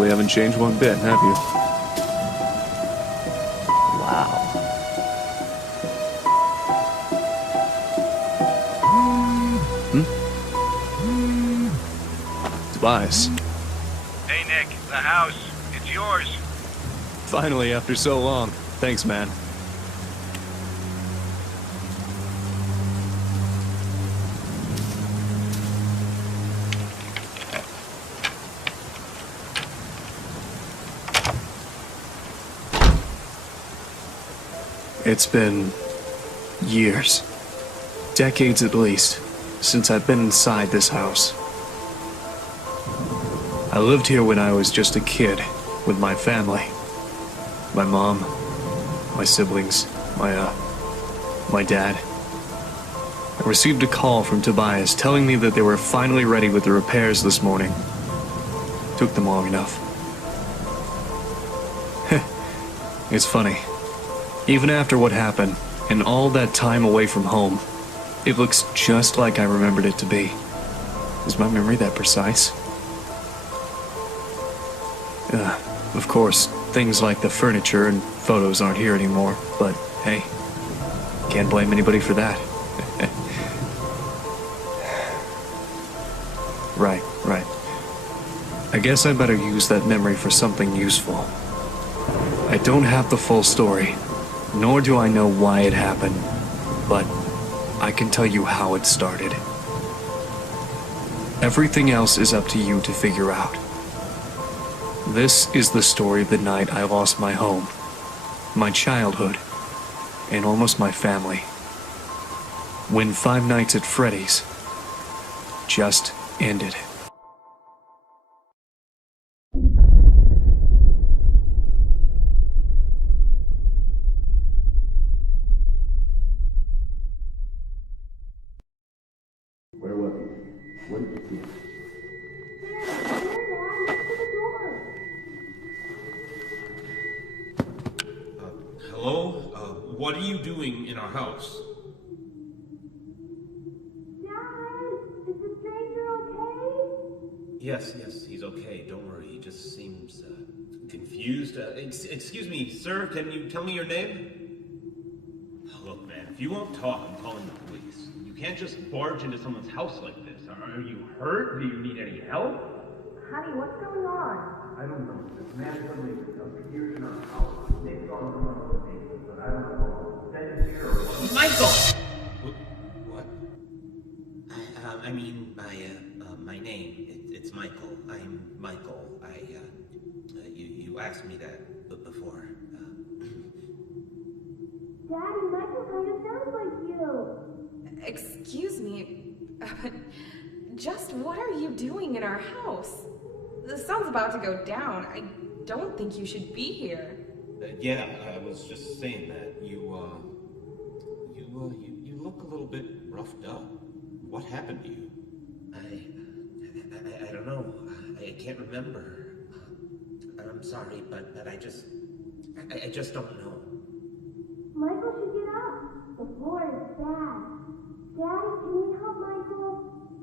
really haven't changed one bit, have you? Wow. Tobias. Hey Nick, the house. It's yours. Finally, after so long. Thanks, man. It's been years, decades at least, since I've been inside this house. I lived here when I was just a kid with my family. My mom, my siblings, my dad. I received a call from Tobias telling me that they were finally ready with the repairs this morning. Took them long enough. It's funny. Even after what happened, and all that time away from home, it looks just like I remembered it to be. Is my memory that precise? Of course, things like the furniture and photos aren't here anymore, but hey, can't blame anybody for that. Right. I guess I better use that memory for something useful. I don't have the full story, nor do I know why it happened, but I can tell you how it started. Everything else is up to you to figure out. This is the story of the night I lost my home, my childhood, and almost my family. When Five Nights at Freddy's just ended. Where was he? What did you see? Hello? What are you doing in our house? Dad, is the stranger okay? Yes, he's okay. Don't worry. He just seems confused. Excuse me, sir. Can you tell me your name? Look, man, if you won't talk, I'm calling the police. You can't just barge into someone's house like this. Are you hurt? Do you need any help? Honey, what's going on? I don't know. This man suddenly appeared in our house. Nick saw him on the table, but I don't know. Then here or what? Michael! What? My name, it's Michael. I'm Michael. You asked me that before. Daddy, Michael kind of sounds like you. Excuse me, but just what are you doing in our house? The sun's about to go down. I don't think you should be here. Yeah, I was just saying that. You look a little bit roughed up. What happened to you? I don't know. I can't remember. I'm sorry, but I just don't know. Michael should get up. The floor is bad. Daddy, can we help Michael?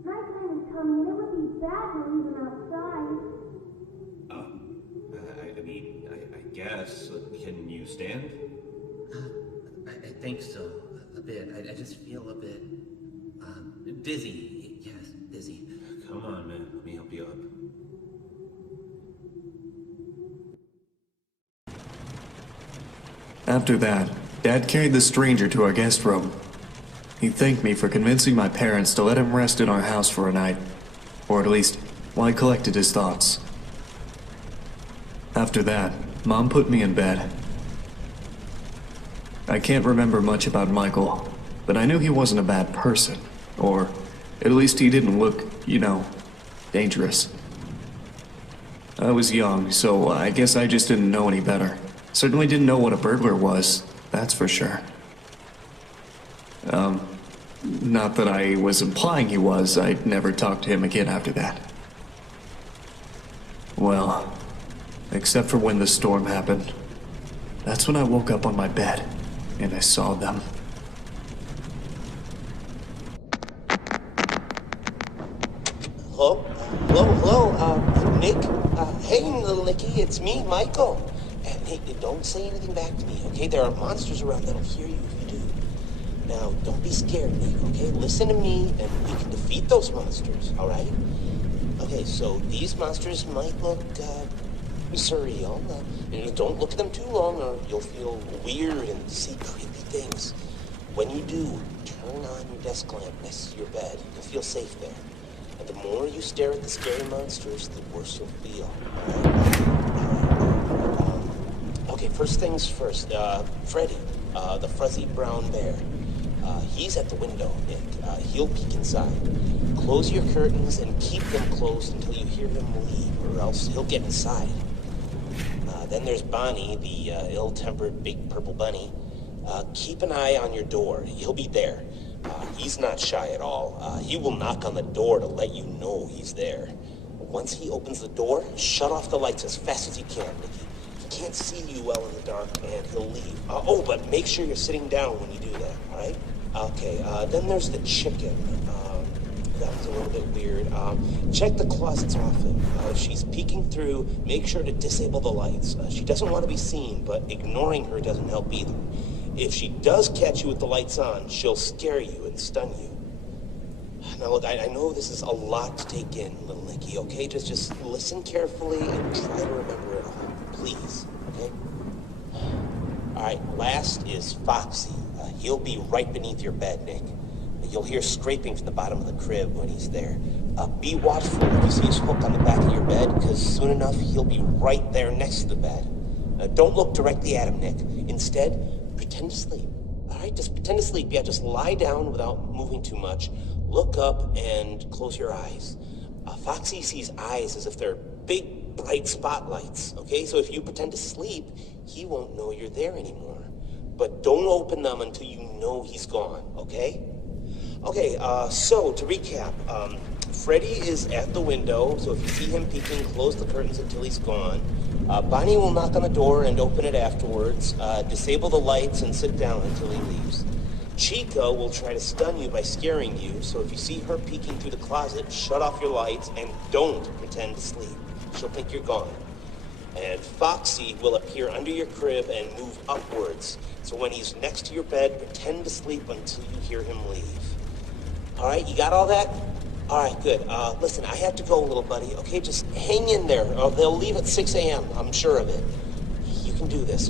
Nighttime is coming and it would be bad to leave him outside. I guess. Can you stand? I think so. A bit. I just feel a bit dizzy. Yes, dizzy. Come on, man. Let me help you up. After that, Dad carried the stranger to our guest room. He thanked me for convincing my parents to let him rest in our house for a night, or at least while he collected his thoughts. After that, Mom put me in bed. I can't remember much about Michael, but I knew he wasn't a bad person, or at least he didn't look, dangerous. I was young, so I guess I just didn't know any better. Certainly didn't know what a burglar was, that's for sure. Not that I was implying he was. I'd never talked to him again after that. Well, except for when the storm happened. That's when I woke up on my bed, and I saw them. Hello? Hello? Nick? Hey, little Nicky, it's me, Michael. And hey, don't say anything back to me, okay? There are monsters around that'll hear you if you do. Now, don't be scared, Nick, okay? Listen to me, and we can defeat those monsters, all right? Okay, so these monsters might look, surreal. Don't look at them too long, or you'll feel weird and see creepy things. When you do, turn on your desk lamp next to your bed. You'll feel safe there. And the more you stare at the scary monsters, the worse you'll feel. Okay, first things first. Freddy, the fuzzy brown bear. He's at the window, Nick. He'll peek inside. Close your curtains and keep them closed until you hear him leave, or else he'll get inside. Then there's Bonnie, the ill-tempered big purple bunny. Keep an eye on your door. He'll be there. He's not shy at all. He will knock on the door to let you know he's there. Once he opens the door, shut off the lights as fast as you can, Nicky. He can't see you well in the dark, and he'll leave. But make sure you're sitting down when you do that, all right? Okay, then there's the chicken. That was a little bit weird. Check the closets often. If she's peeking through, make sure to disable the lights. She doesn't want to be seen, but ignoring her doesn't help either. If she does catch you with the lights on, she'll scare you and stun you. Now look, I know this is a lot to take in, little Nicky, okay? Just listen carefully and try to remember it all, please, okay? All right, last is Foxy. He'll be right beneath your bed, Nick. You'll hear scraping from the bottom of the crib when he's there. Be watchful if you see his hook on the back of your bed, because soon enough, he'll be right there next to the bed. Don't look directly at him, Nick. Instead, pretend to sleep. All right, just pretend to sleep. Yeah, just lie down without moving too much. Look up and close your eyes. Foxy sees eyes as if they're big, bright spotlights, okay? So if you pretend to sleep, he won't know you're there anymore. But don't open them until you know he's gone, okay? Okay, so to recap, Freddy is at the window, so if you see him peeking, close the curtains until he's gone. Bonnie will knock on the door and open it afterwards. Disable the lights and sit down until he leaves. Chica will try to stun you by scaring you, so if you see her peeking through the closet, shut off your lights and don't pretend to sleep. She'll think you're gone. And Foxy will appear under your crib and move upwards, so when he's next to your bed, pretend to sleep until you hear him leave. All right, you got all that? All right, good. Listen, I have to go, little buddy, okay? Just hang in there. They'll leave at 6 a.m., I'm sure of it. You can do this.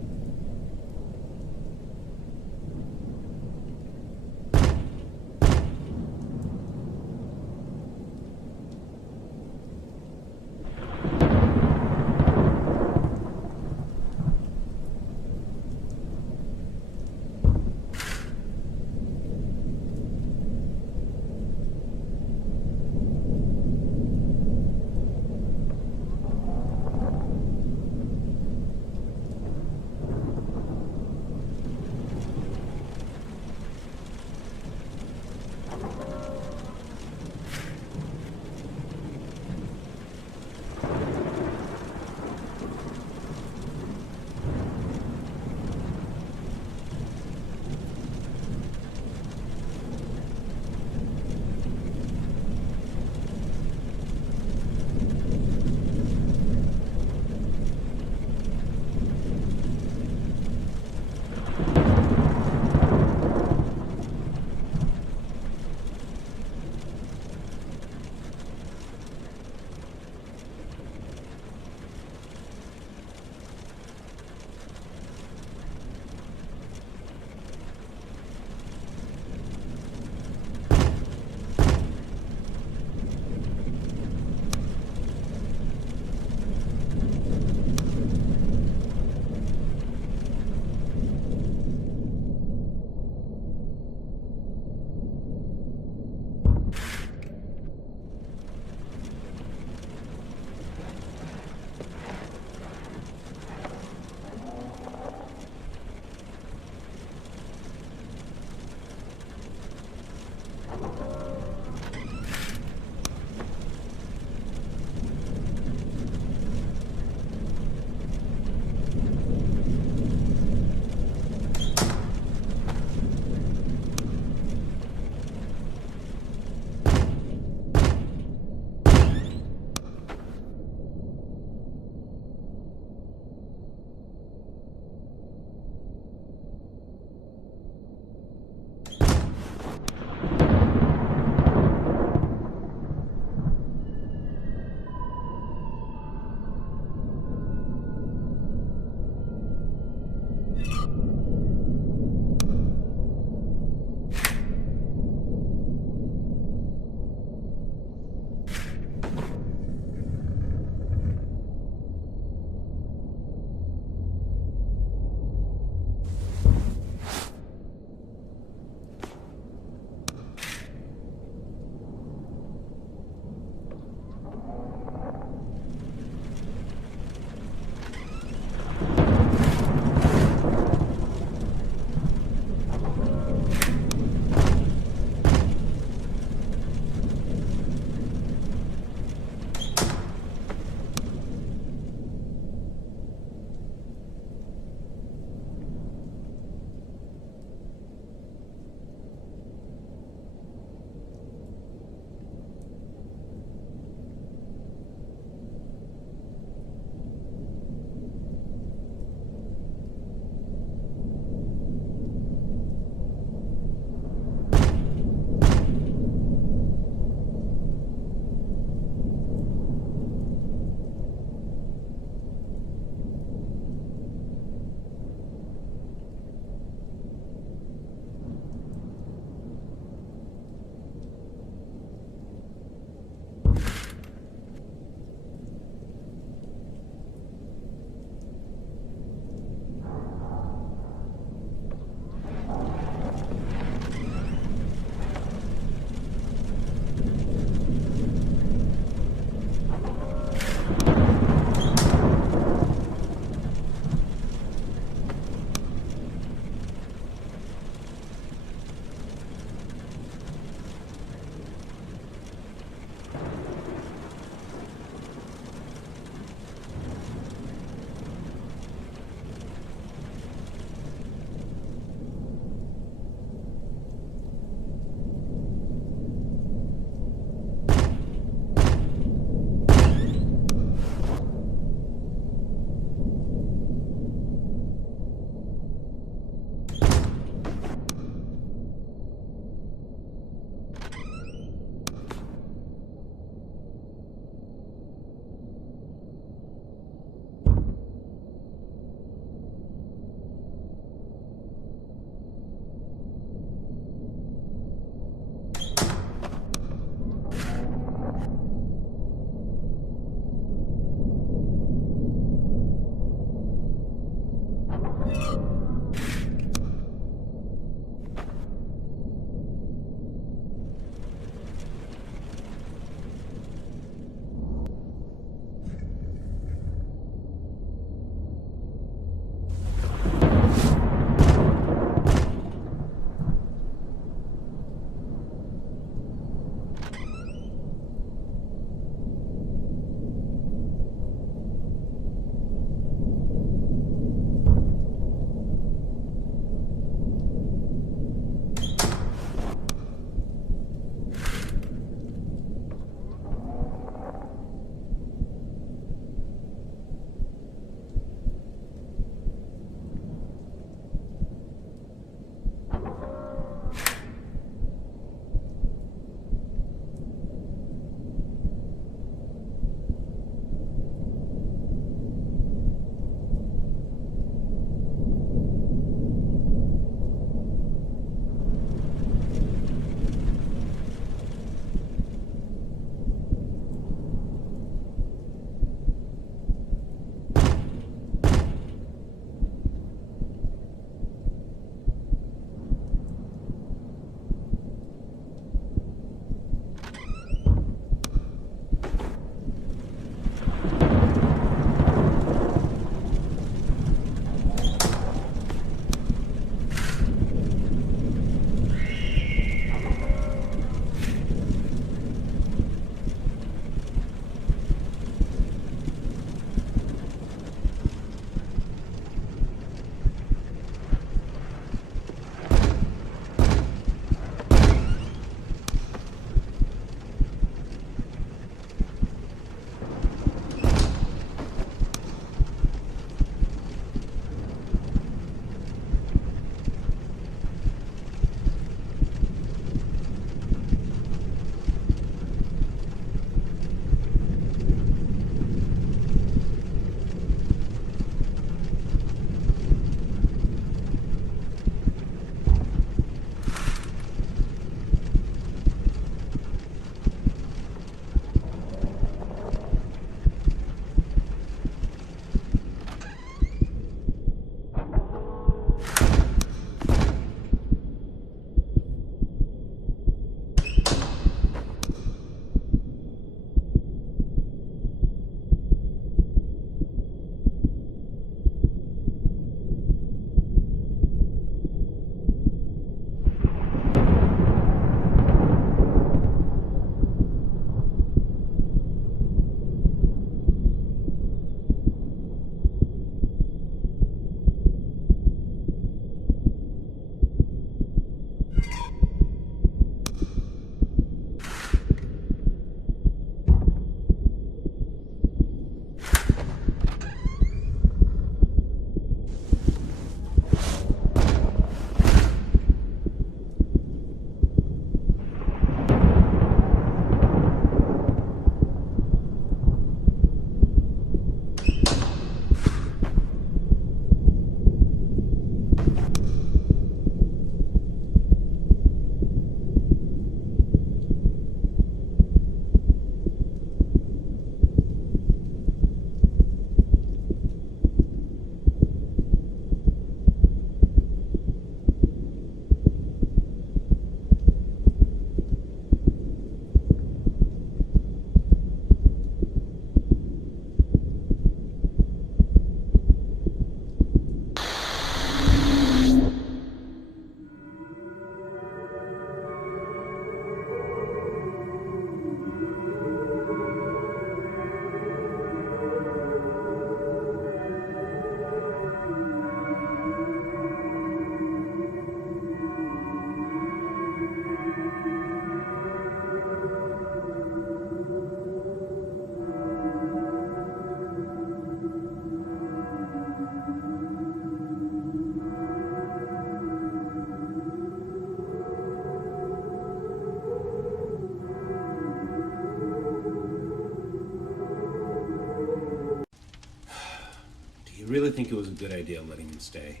really think it was a good idea letting him stay.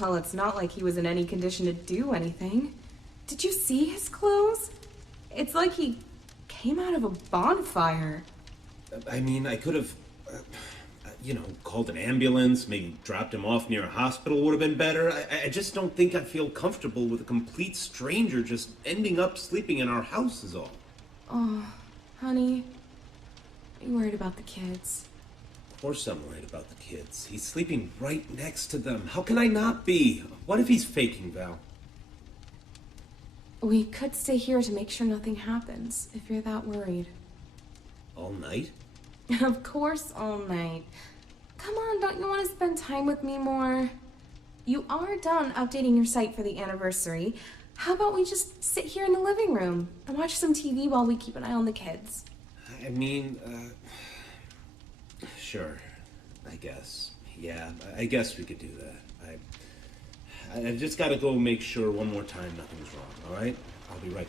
Well, it's not like he was in any condition to do anything. Did you see his clothes? It's like he came out of a bonfire. I mean, I could have, called an ambulance, maybe dropped him off near a hospital would have been better. I just don't think I feel comfortable with a complete stranger just ending up sleeping in our house is all. Oh, honey, are you worried about the kids? Of course I'm worried about the kids. He's sleeping right next to them. How can I not be? What if he's faking, Val? We could stay here to make sure nothing happens, if you're that worried. All night? Of course, all night. Come on, don't you want to spend time with me more? You are done updating your site for the anniversary. How about we just sit here in the living room and watch some TV while we keep an eye on the kids? I mean, sure, I guess. Yeah, I guess we could do that. I just gotta go make sure one more time nothing's wrong, alright? I'll be right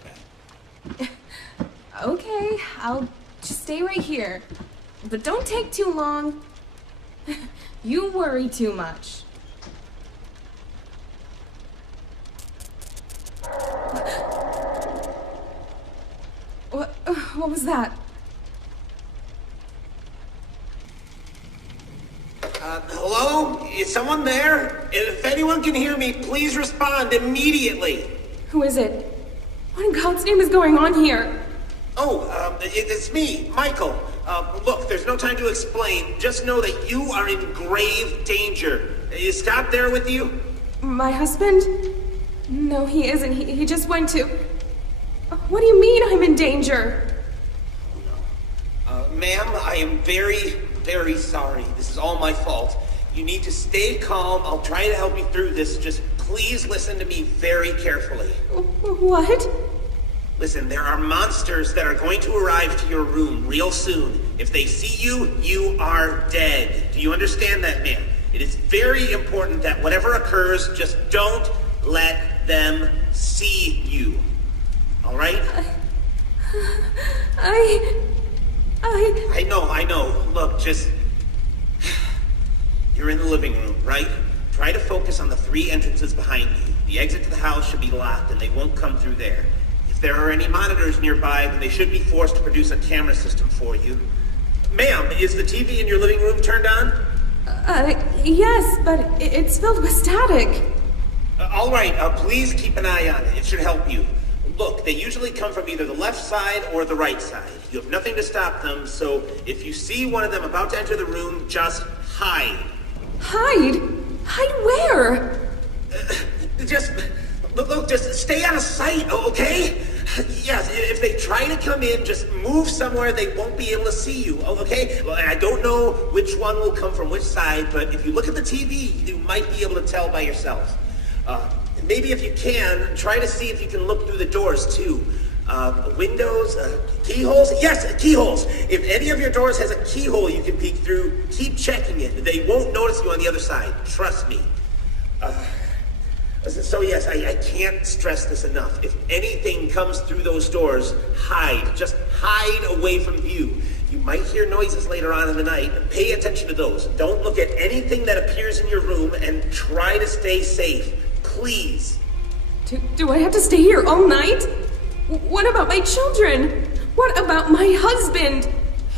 back. Okay, I'll just stay right here. But don't take too long. You worry too much. What was that? Hello? Is someone there? If anyone can hear me, please respond immediately. Who is it? What in God's name is going on here? It's me, Michael. Look, there's no time to explain. Just know that you are in grave danger. Is Scott there with you? My husband? No, he isn't. He just went to... What do you mean I'm in danger? Ma'am, I am very, very sorry. This is all my fault. You need to stay calm. I'll try to help you through this. Just please listen to me very carefully. What? Listen, there are monsters that are going to arrive to your room real soon. If they see you, you are dead. Do you understand that, ma'am? It is very important that whatever occurs, just don't let them see you. All right? I know. Look, just... You're in the living room, right? Try to focus on the 3 entrances behind you. The exit to the house should be locked, and they won't come through there. If there are any monitors nearby, then they should be forced to produce a camera system for you. Ma'am, is the TV in your living room turned on? Yes, but it's filled with static. All right, please keep an eye on it. It should help you. Look, they usually come from either the left side or the right side. You have nothing to stop them, so if you see one of them about to enter the room, just hide. Hide? Hide where? Just stay out of sight, okay? Yes, if they try to come in, just move somewhere they won't be able to see you, okay? Well, I don't know which one will come from which side, but if you look at the TV, you might be able to tell by yourself. Maybe if you can, try to see if you can look through the doors, too. Windows, keyholes? Yes, keyholes. If any of your doors has a keyhole you can peek through, keep checking it. They won't notice you on the other side. Trust me. So yes, I can't stress this enough. If anything comes through those doors, hide. Just hide away from view. You might hear noises later on in the night. Pay attention to those. Don't look at anything that appears in your room and try to stay safe. Please. Do I have to stay here all night? What about my children? What about my husband?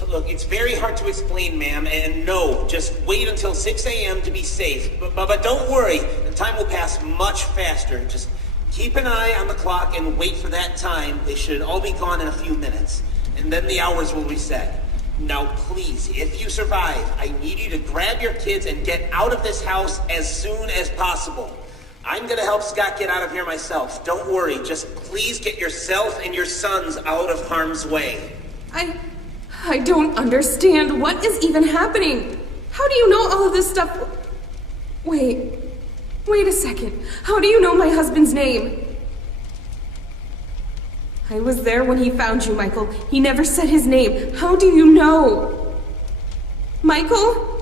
Look, it's very hard to explain, ma'am, and no, just wait until 6 a.m. to be safe. But don't worry, the time will pass much faster. Just keep an eye on the clock and wait for that time. They should all be gone in a few minutes, and then the hours will reset. Now, please, if you survive, I need you to grab your kids and get out of this house as soon as possible. I'm gonna help Scott get out of here myself. Don't worry, just please get yourself and your sons out of harm's way. I don't understand. What is even happening? How do you know all of this stuff? Wait a second. How do you know my husband's name? I was there when he found you, Michael. He never said his name. How do you know? Michael?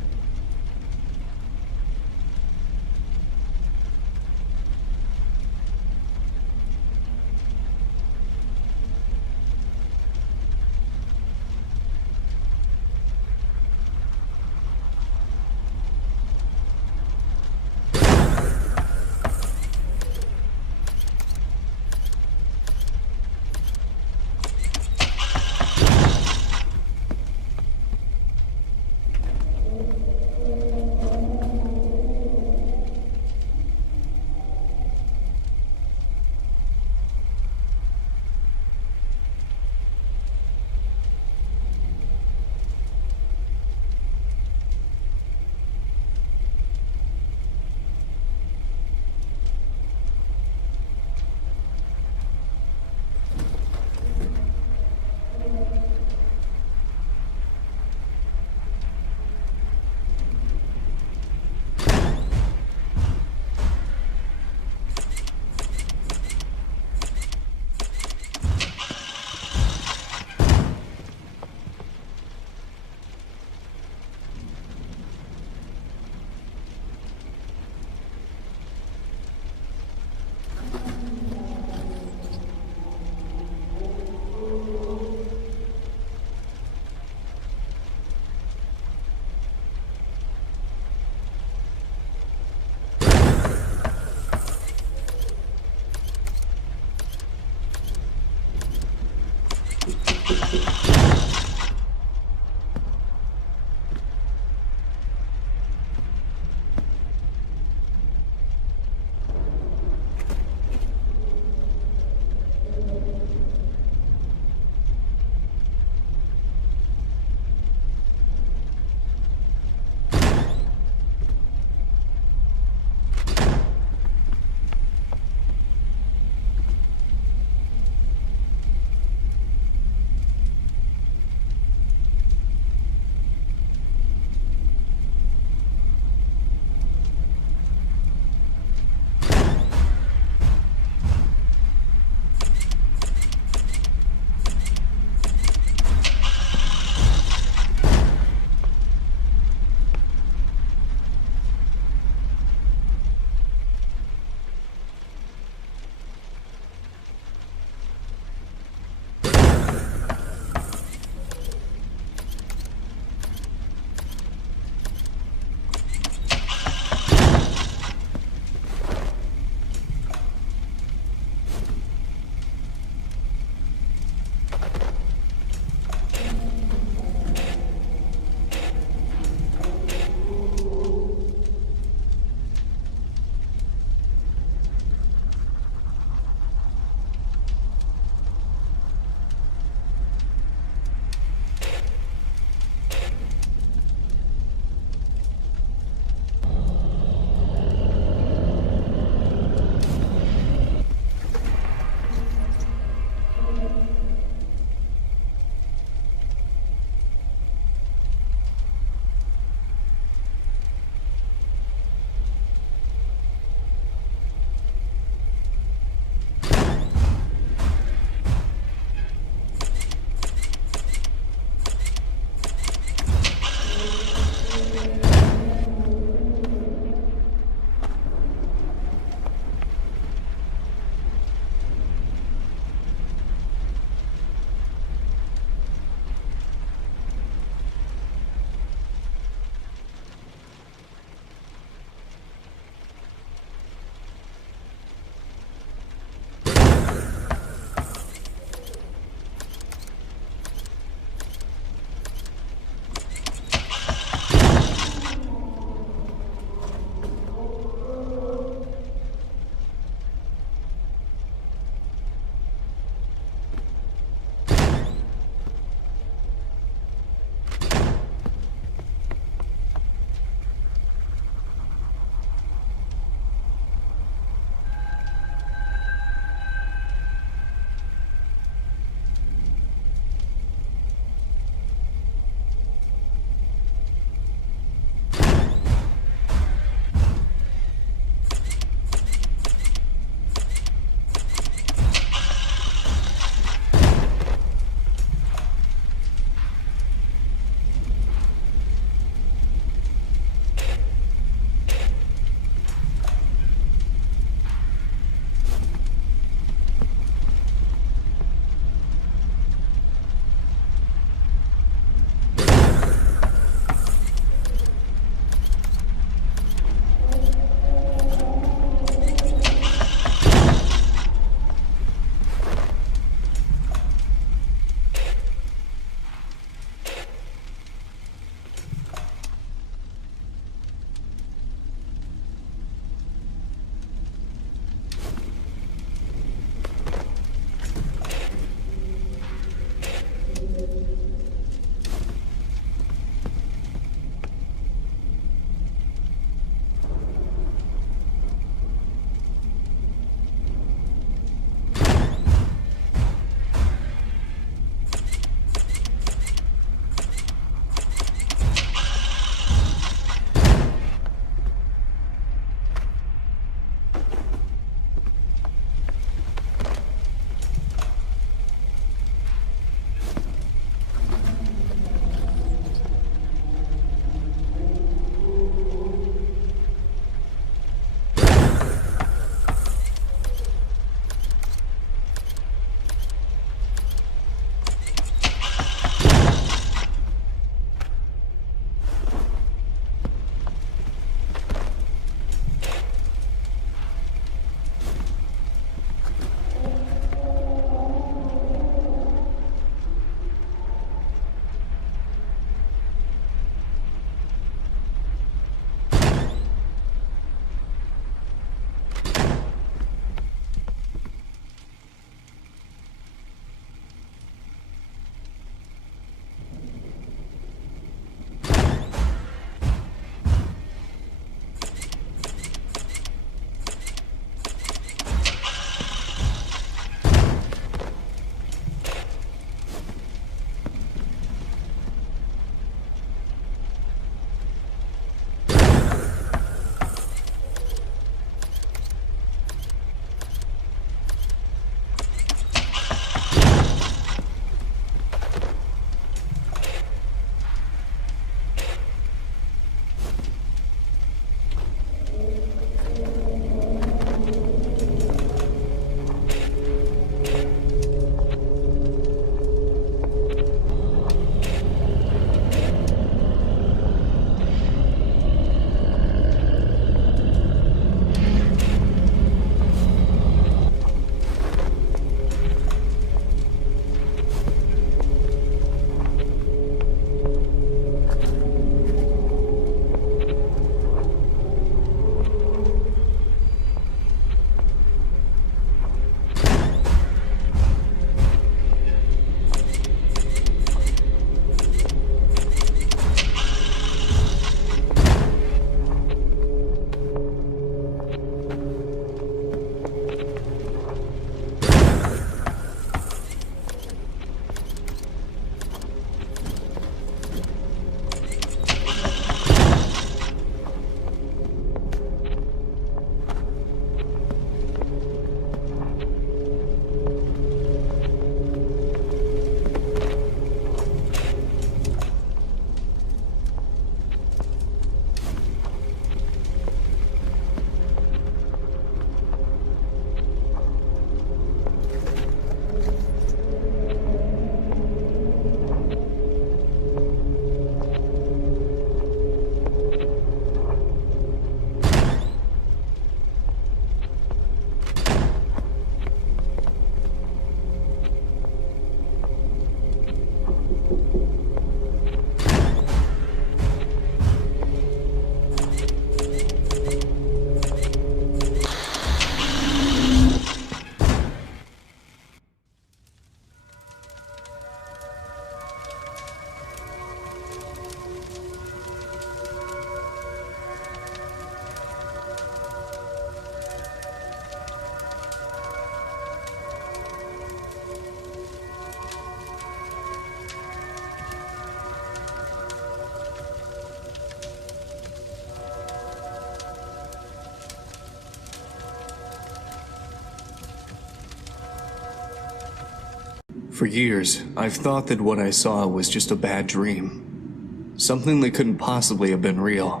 For years, I've thought that what I saw was just a bad dream. Something that couldn't possibly have been real.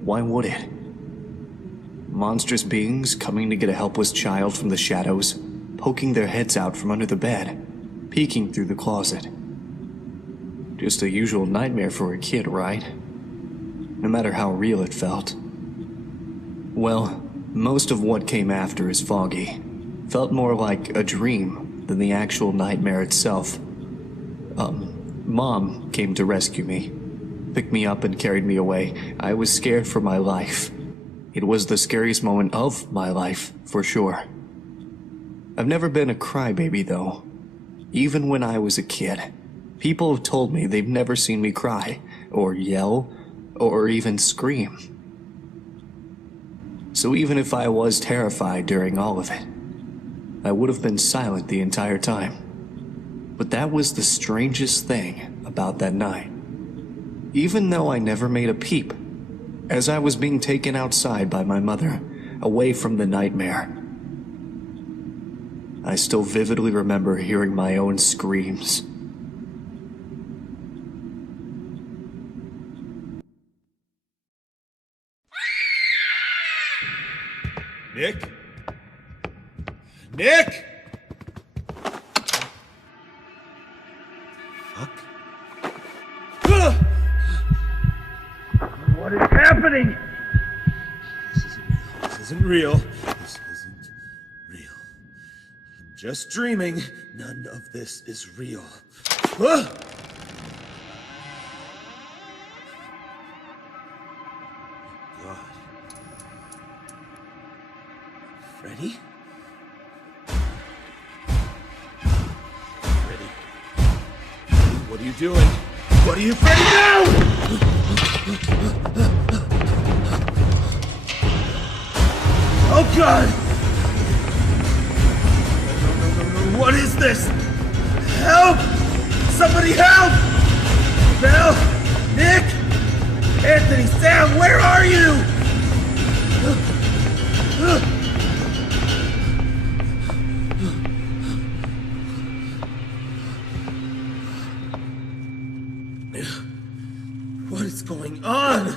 Why would it? Monstrous beings coming to get a helpless child from the shadows, poking their heads out from under the bed, peeking through the closet. Just a usual nightmare for a kid, right? No matter how real it felt. Well, most of what came after is foggy. Felt more like a dream than the actual nightmare itself. Mom came to rescue me. Picked me up and carried me away. I was scared for my life. It was the scariest moment of my life, for sure. I've never been a crybaby, though. Even when I was a kid, people have told me they've never seen me cry, or yell, or even scream. So even if I was terrified during all of it, I would have been silent the entire time. But that was the strangest thing about that night. Even though I never made a peep, as I was being taken outside by my mother, away from the nightmare, I still vividly remember hearing my own screams. Nick? Nick! Fuck. What is happening? This isn't real. This isn't real. I'm just dreaming. None of this is real. Ah! God. Freddy? Freddy. What are you doing? What are you, Freddy? No! Oh God! No. What is this? Help! Somebody help! Belle? Nick? Anthony, Sam, where are you? What is going on?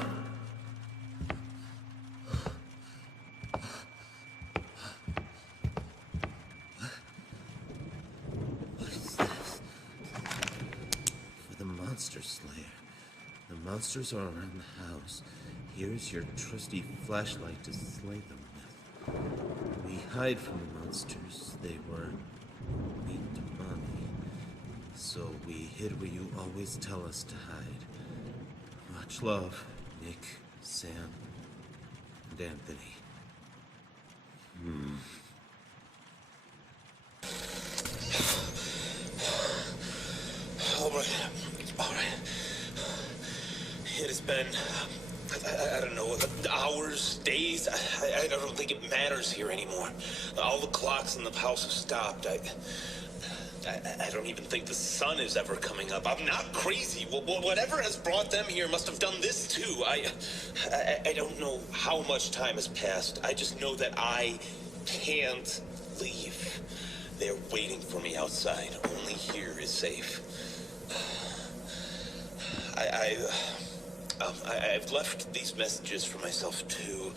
What is this? For the Monster Slayer. The monsters are around the house. Here's your trusty flashlight to slay them with. We hide from the monsters. They were weak to Mommy. So we hid where you always tell us to hide. Much love, Nick, Sam, and Anthony. All right. It has been, I don't know, hours, days. I don't think it matters here anymore. All the clocks in the house have stopped. I don't even think the sun is ever coming up. I'm not crazy. Whatever has brought them here must have done this too. I don't know how much time has passed. I just know that I can't leave. They're waiting for me outside. Only here is safe. I've left these messages for myself to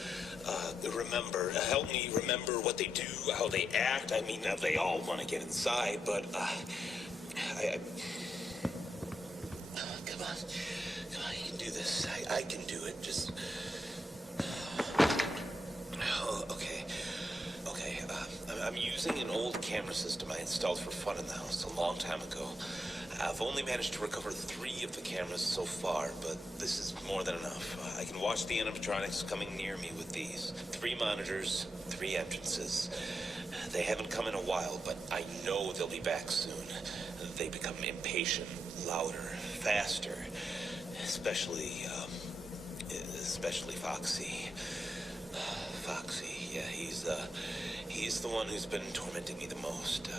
help me remember what they do, how they act. I mean, they all want to get inside, but come on, you can do this. I can do it. Just okay. I'm using an old camera system I installed for fun in the house a long time ago. I've only managed to recover 3 of the cameras so far, but this is more than enough. I can watch the animatronics coming near me with these. 3 monitors, 3 entrances. They haven't come in a while, but I know they'll be back soon. They become impatient, louder, faster. Especially Foxy. Foxy, yeah, he's the one who's been tormenting me the most.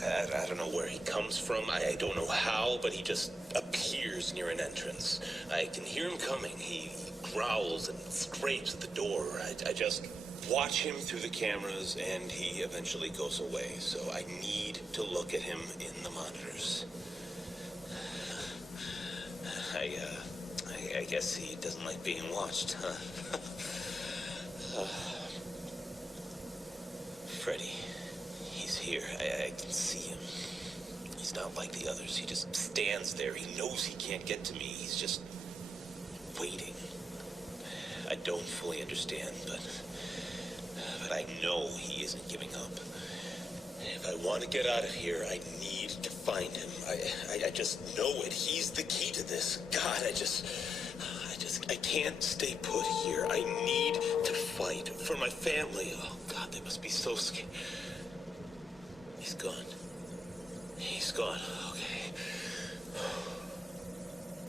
I don't know where he comes from. I don't know how, but he just appears near an entrance. I can hear him coming. He growls and scrapes at the door. I just watch him through the cameras, and he eventually goes away. So I need to look at him in the monitors. I guess he doesn't like being watched, huh? Freddy, he's here. I can see him. He's not like the others. He just stands there. He knows he can't get to me. He's just waiting. I don't fully understand, but I know he isn't giving up. If I want to get out of here, I need to find him. I just know it. He's the key to this. God, I can't stay put here. I need to fight for my family. Oh, God, they must be so scared. He's gone. He's gone. Okay.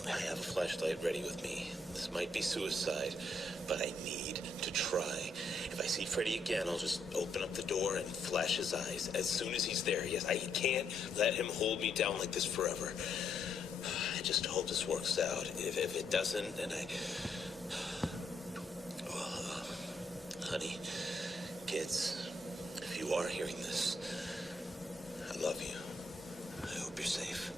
I have a flashlight ready with me. This might be suicide, but I need to try. If I see Freddy again, I'll just open up the door and flash his eyes as soon as he's there. Yes, I can't let him hold me down like this forever. I just hope this works out. If it doesn't, then honey, kids, if you are hearing this, I love you. I hope you're safe.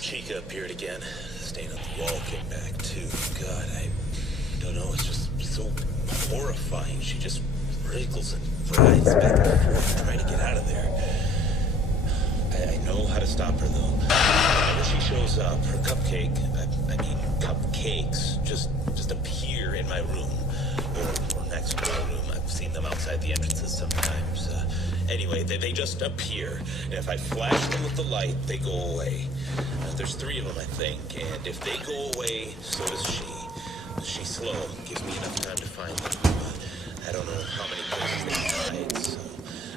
Chica appeared again. The stain on the wall came back too. God, I don't know. It's just so horrifying. She just wriggles and writhes back and forth, trying to get out of there. I know how to stop her though. Whenever she shows up, her cupcakes just appear in my room or next to my room. I've seen them outside the entrances sometimes. Anyway, they just appear, and if I flash them with the light, they go away. There's 3 of them, I think, and if they go away, so does she. She's slow, gives me enough time to find them. I don't know how many places they hide, so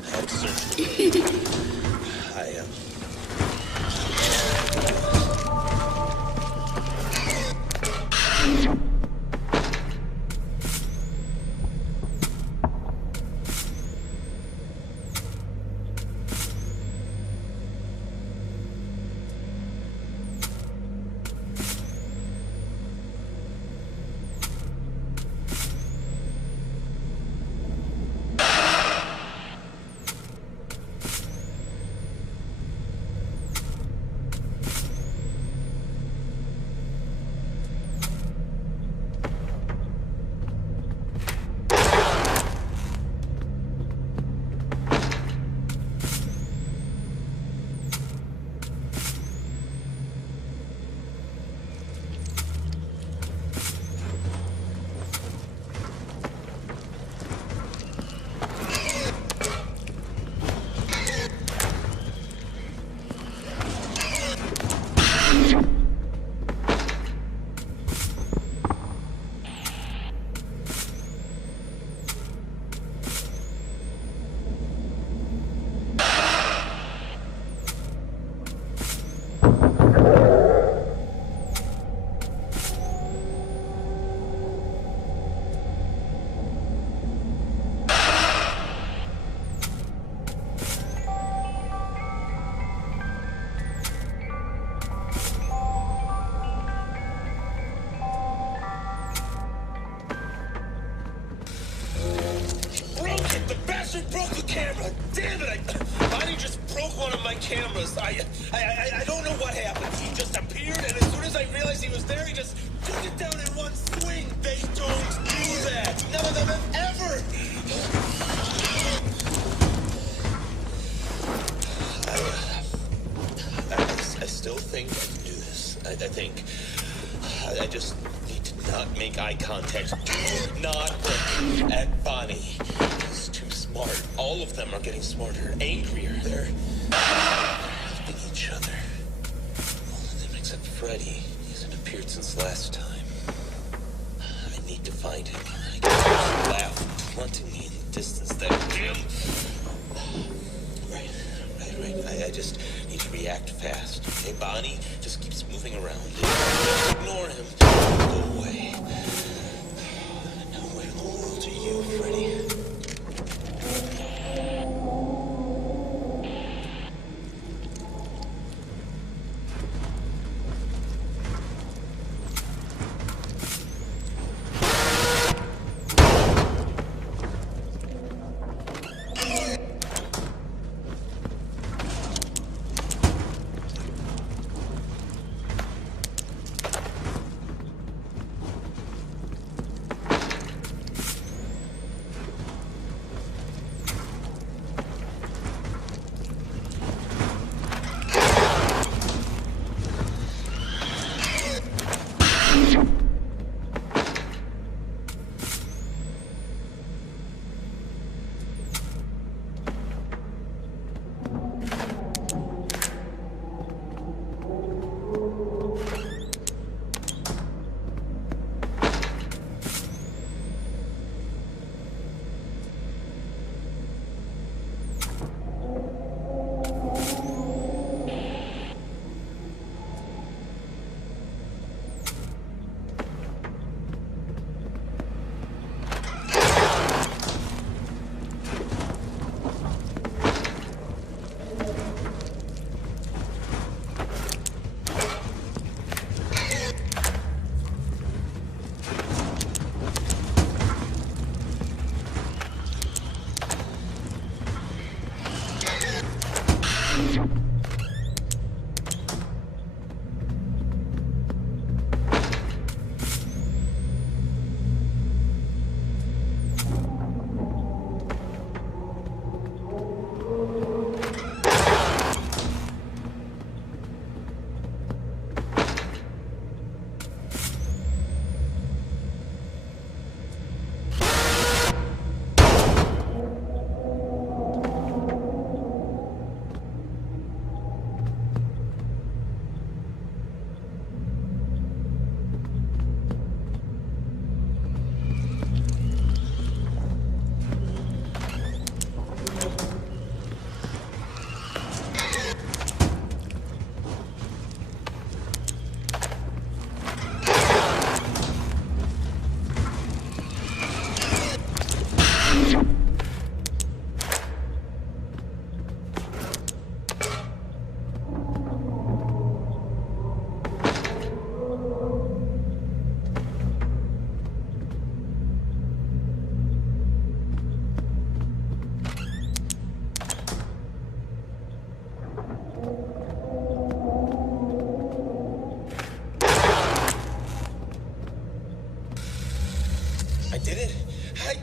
I have to search for them. cameras. I don't know what happened. He just appeared, and as soon as I realized he was there, he just took it down in one swing. They don't do that. None of them have ever. I still think I can do this. I think. I just need to not make eye contact. Do not look at Bonnie. He's too smart. All of them are getting smarter, angrier. They're helping each other. All of them except Freddy. He hasn't appeared since last time. I need to find him. I can hear him laugh, taunting me in the distance. That him. Right. I just need to react fast. Okay, Bonnie just keeps moving around. Ignore him. Go away. Now where in the world are you, Freddy?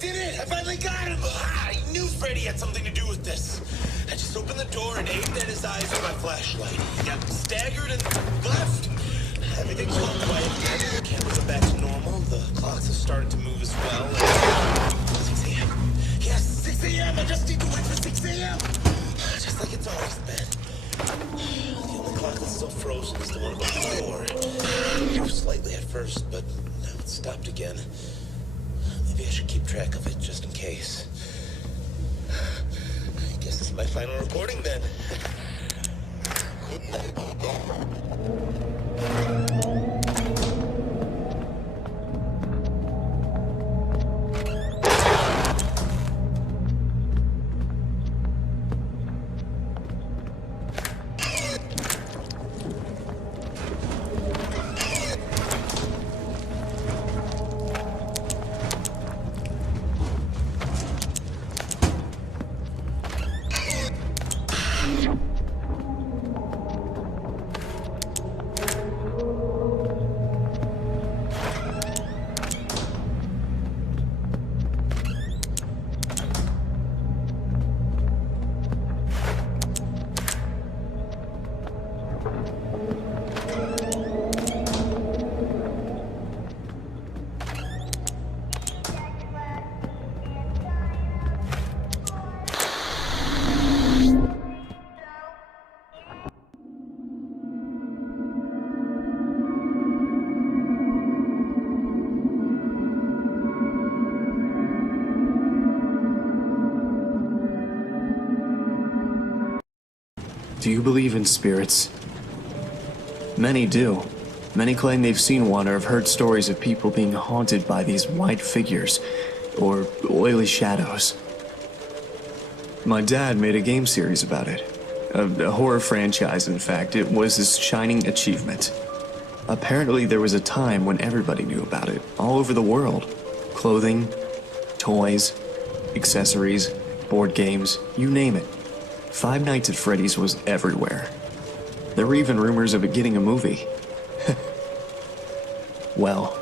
I finally got him! I knew Freddy had something to do with this. I just opened the door and aimed at his eyes with my flashlight. He got staggered and left. Everything's gone quiet again. The cameras are back to normal. The clocks have started to move as well. 6 a.m. Yes, 6 a.m. I just need to wait for 6 a.m. Just like it's always been. The only clock that's still frozen is the one above the door. It moved slightly at first, but now it's stopped again. Maybe I should keep track of it, just in case. I guess this is my final recording, then. Good night. You Do you believe in spirits? Many do. Many claim they've seen one or have heard stories of people being haunted by these white figures, or oily shadows. My dad made a game series about it. A horror franchise, in fact. It was his shining achievement. Apparently there was a time when everybody knew about it, all over the world. Clothing, toys, accessories, board games, you name it. Five Nights at Freddy's was everywhere. There were even rumors of it getting a movie. Well,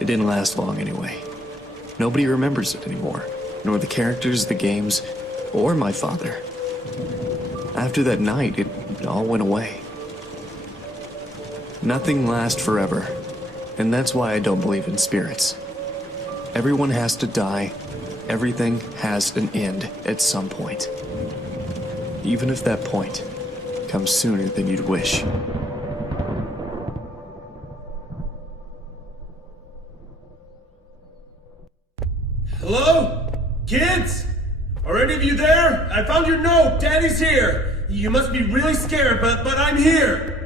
it didn't last long anyway. Nobody remembers it anymore, nor the characters, the games, or my father. After that night, it all went away. Nothing lasts forever, and that's why I don't believe in spirits. Everyone has to die. Everything has an end at some point. Even if that point comes sooner than you'd wish. Hello? Kids? Are any of you there? I found your note. Daddy's here. You must be really scared, but I'm here.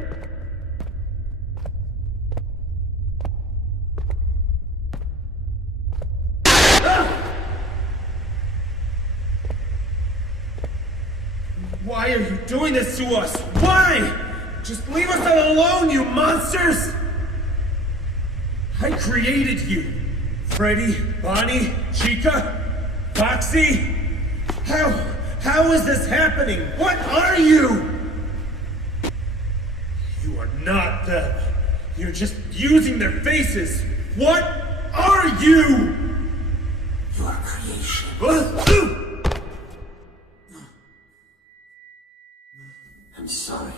Why are you doing this to us? Why? Just leave us alone, you monsters! I created you. Freddy, Bonnie, Chica, Foxy. How is this happening? What are you? You are not them. You're just using their faces. What are you? Your creation. I'm sorry.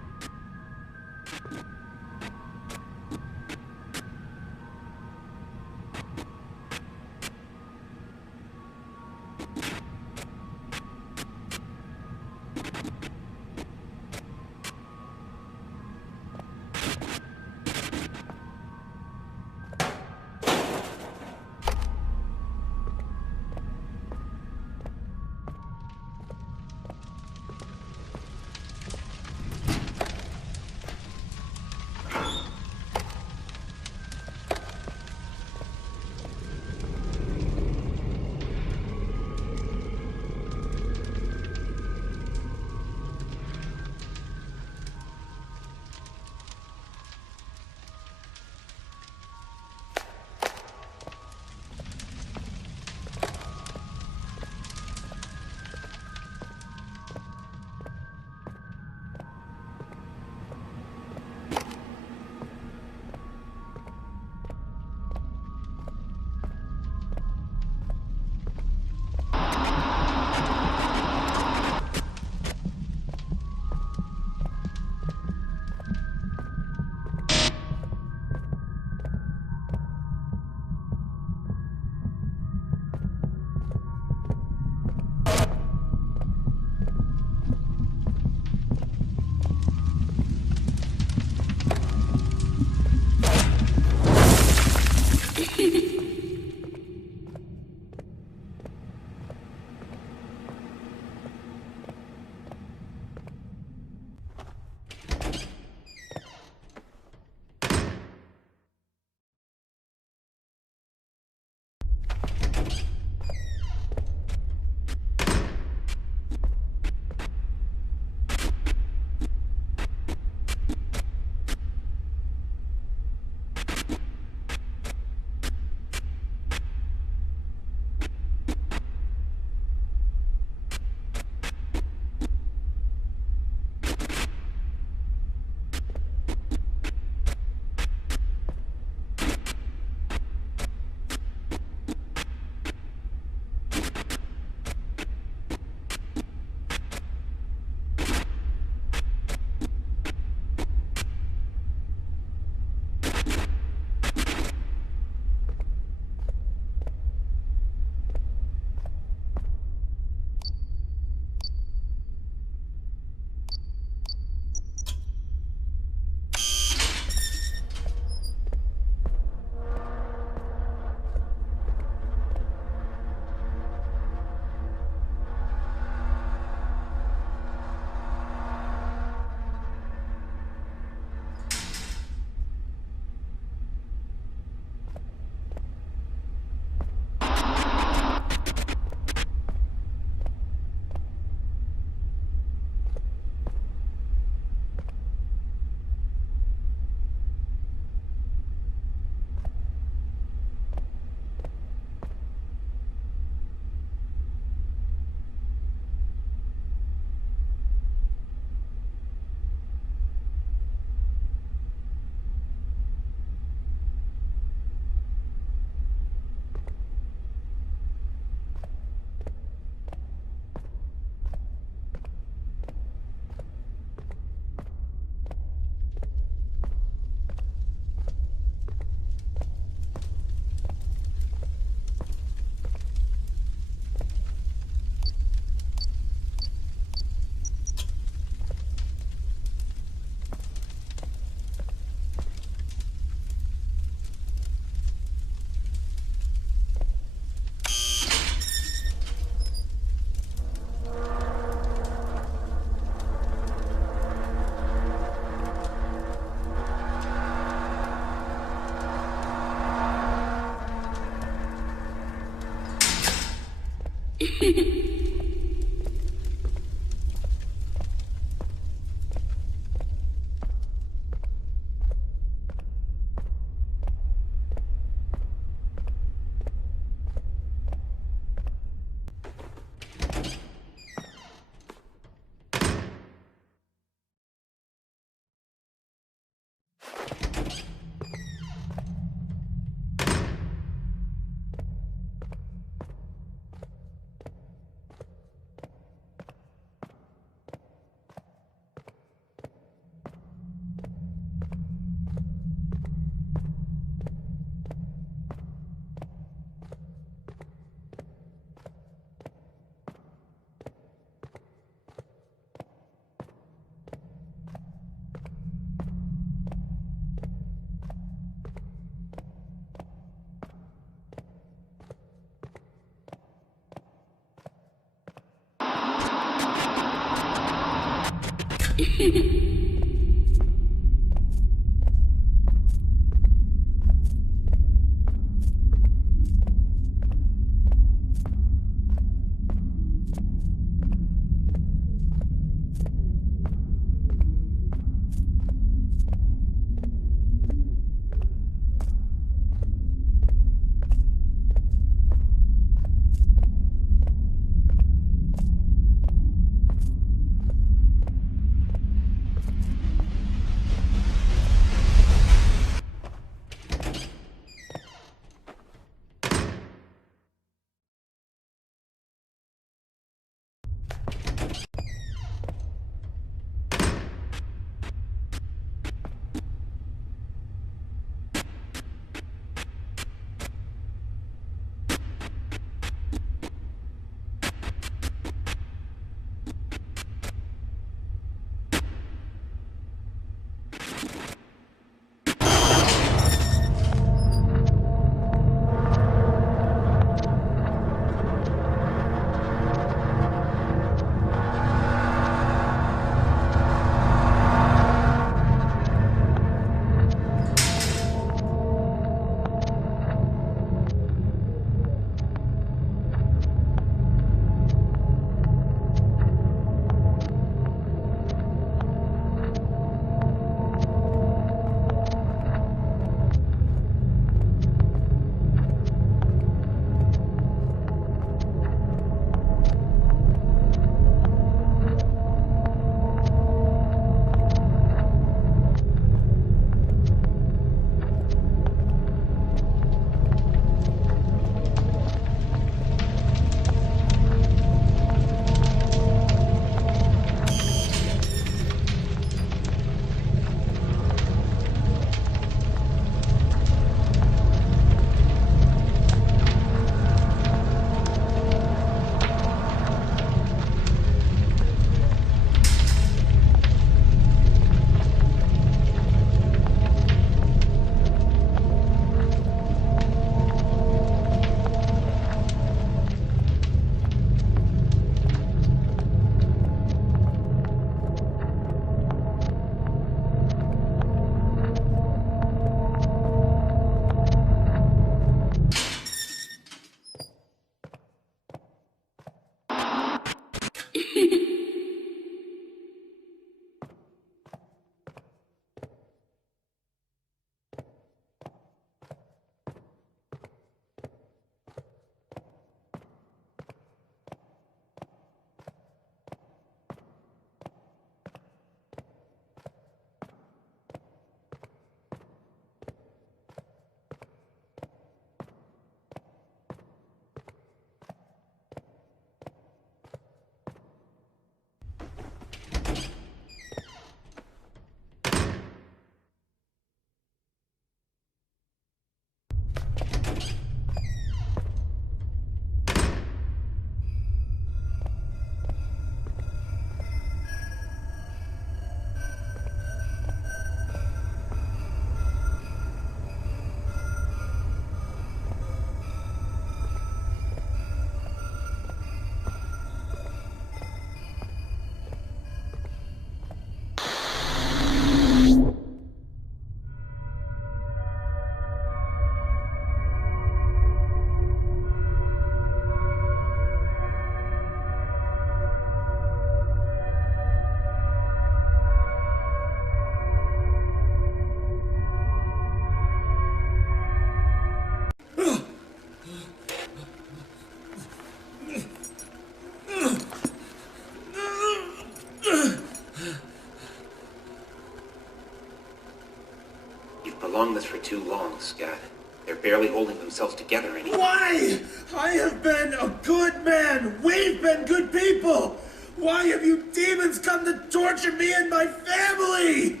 too long, Scott. They're barely holding themselves together anymore. Why? I have been a good man. We've been good people. Why have you demons come to torture me and my family?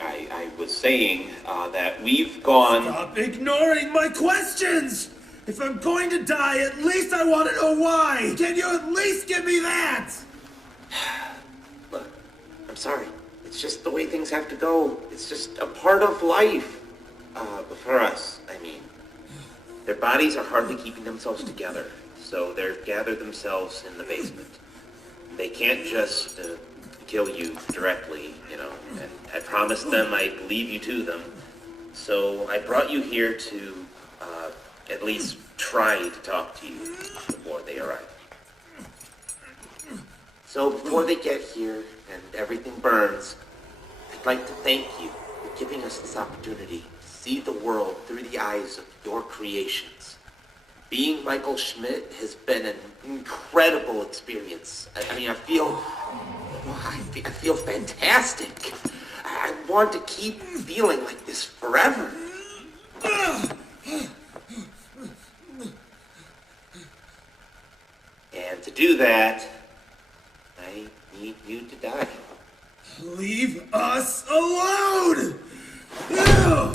I was saying, that we've gone... Stop ignoring my questions! If I'm going to die, at least I want to know why! Can you at least give me that? Look, I'm sorry. It's just the way things have to go. It's just a part of life. For us, I mean. Their bodies are hardly keeping themselves together, so they've gathered themselves in the basement. They can't just kill you directly, you know, and I promised them I'd leave you to them. So I brought you here to at least try to talk to you before they arrive. So before they get here and everything burns, I'd like to thank you for giving us this opportunity to see the world through the eyes of your creations. Being Michael Schmidt has been an incredible experience. I mean, I feel fantastic. I want to keep feeling like this forever. And to do that, I need you to die. Leave us alone! No!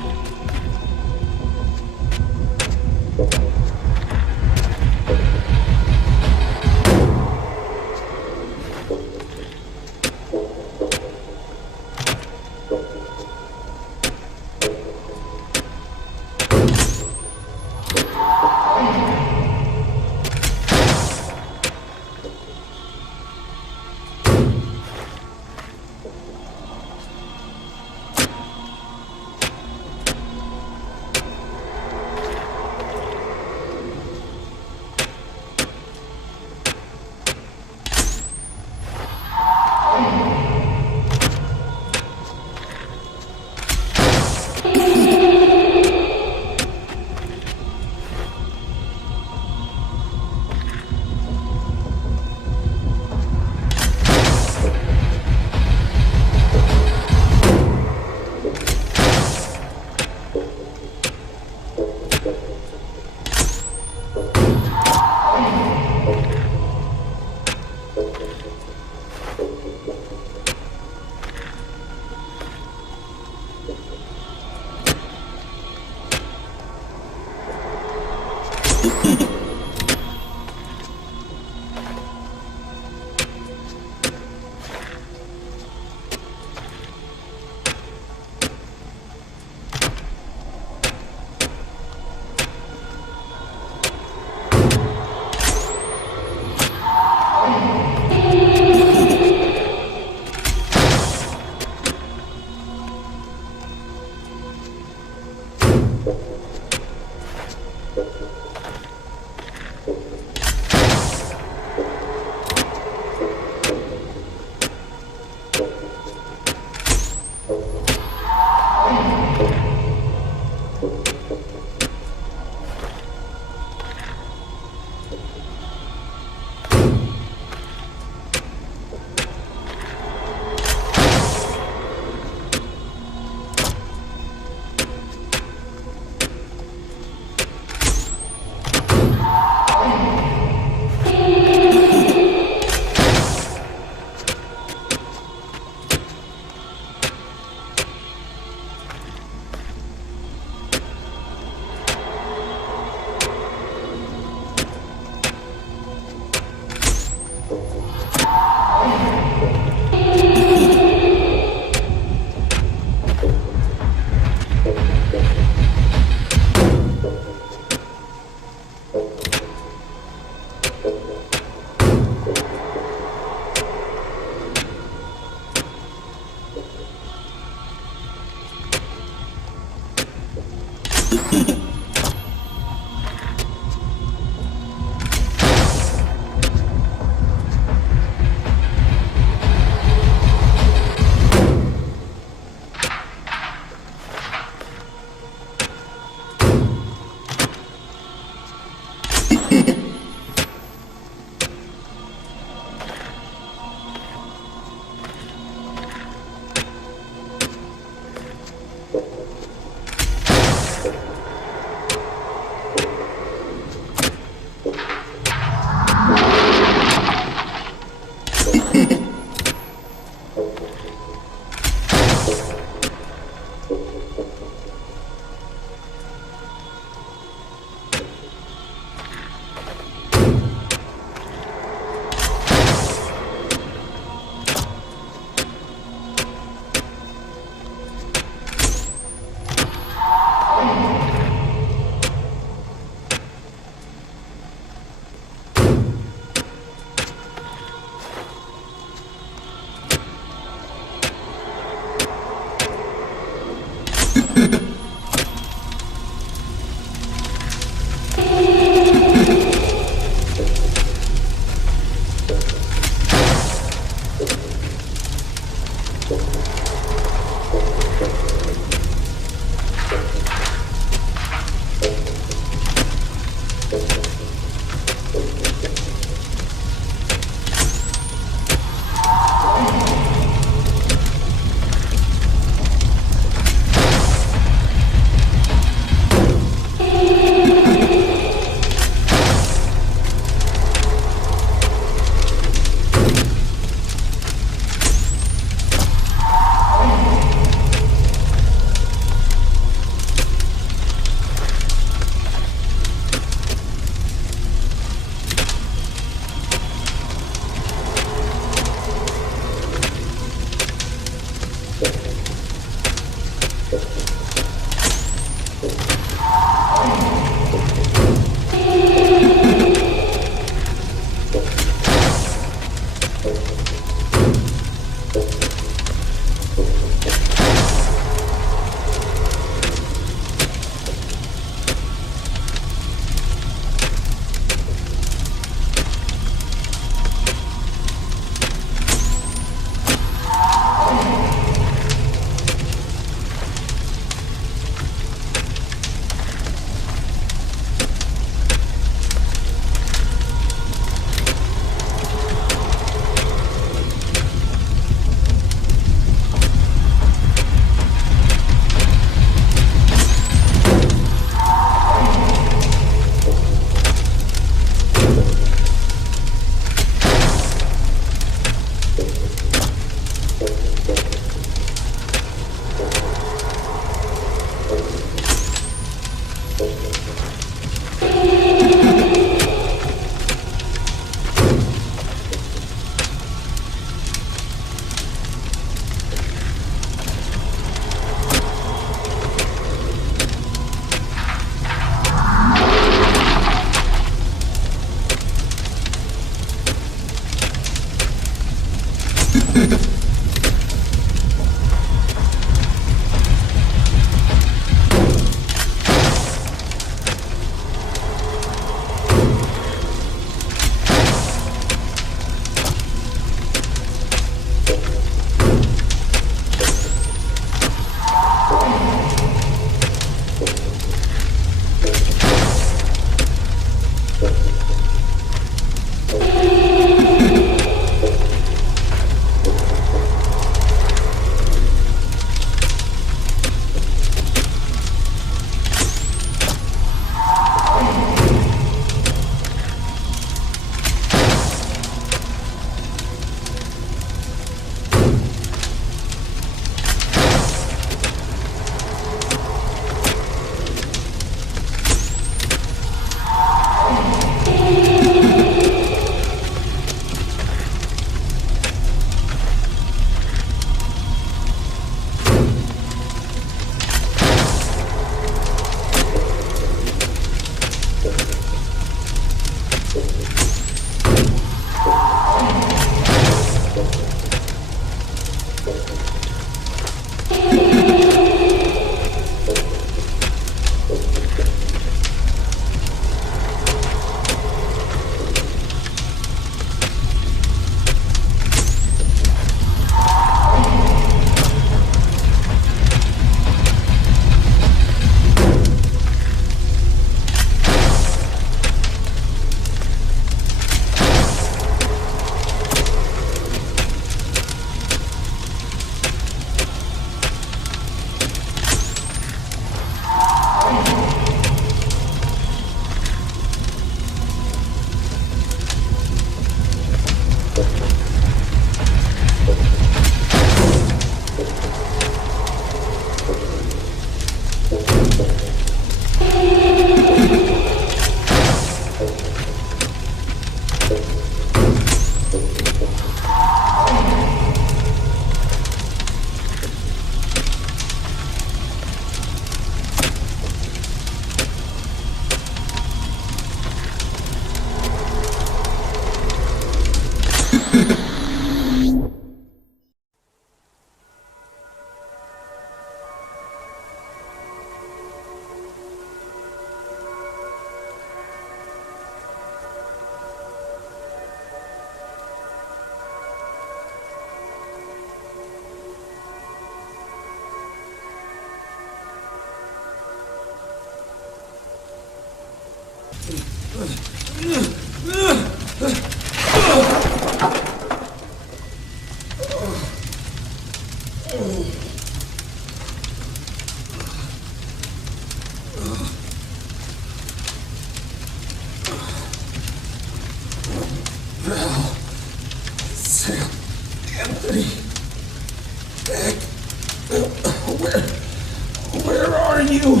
Where are you?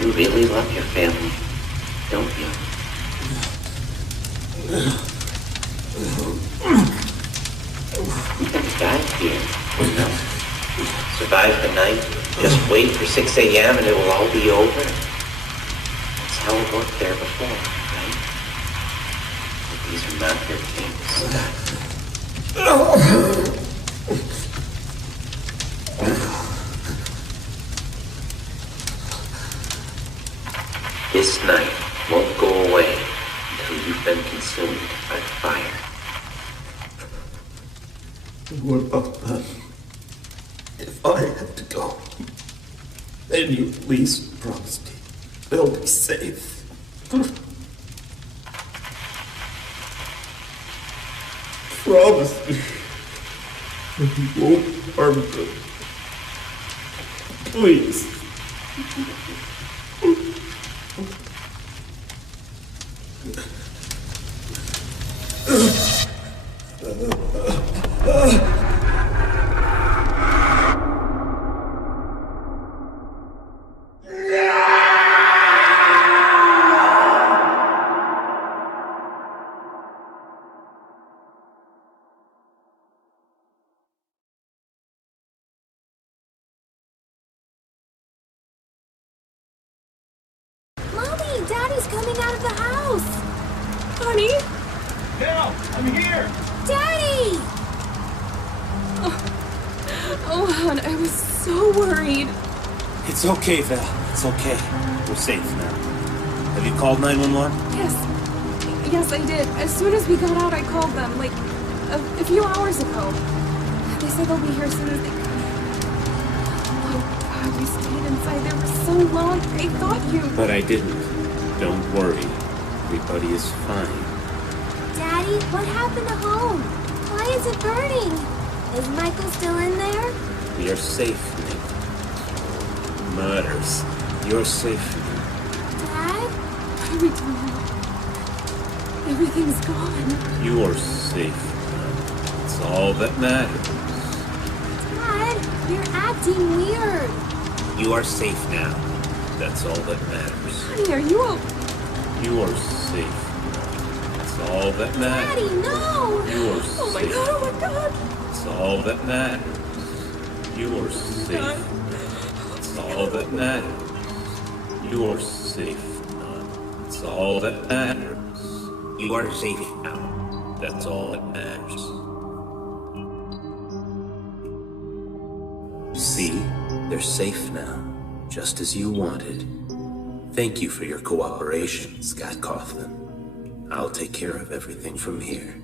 You really love your family, don't you? You can die here, you know? Survive the night, just wait for 6 a.m. and it will all be over. That's how it worked there before, right? But these are not your kings. This night won't go away until you've been consumed by fire. What about that? If I have to go, then you at least promise me they'll be safe. Promise me that you won't harm them. Please. Daddy's coming out of the house! Honey? Cal, I'm here! Daddy! Oh, hon, I was so worried. It's okay, Val. It's okay. We're safe now. Have you called 911? Yes, I did. As soon as we got out, I called them, like, a few hours ago. They said they'll be here as soon as they come. Oh, God, we stayed inside there for so long. I thought you... But I didn't. Don't worry. Everybody is fine. Daddy, what happened to home? Why is it burning? Is Michael still in there? We are safe, Nick. Murders. You're safe now. Dad? What do we do now? Everything's gone. You are safe now. It's all that matters. Dad, you're acting weird. You are safe now. That's all that matters. Honey, are you okay? You are safe now. That's all that matters. Daddy, no! You are Oh my safe. God, oh my God! That's all that matters. You are safe. That's all that matters. You are safe now. That's all that matters. You are safe now. That's all that matters. See? They're safe now. Just as you wanted. Thank you for your cooperation, Scott Coughlin. I'll take care of everything from here.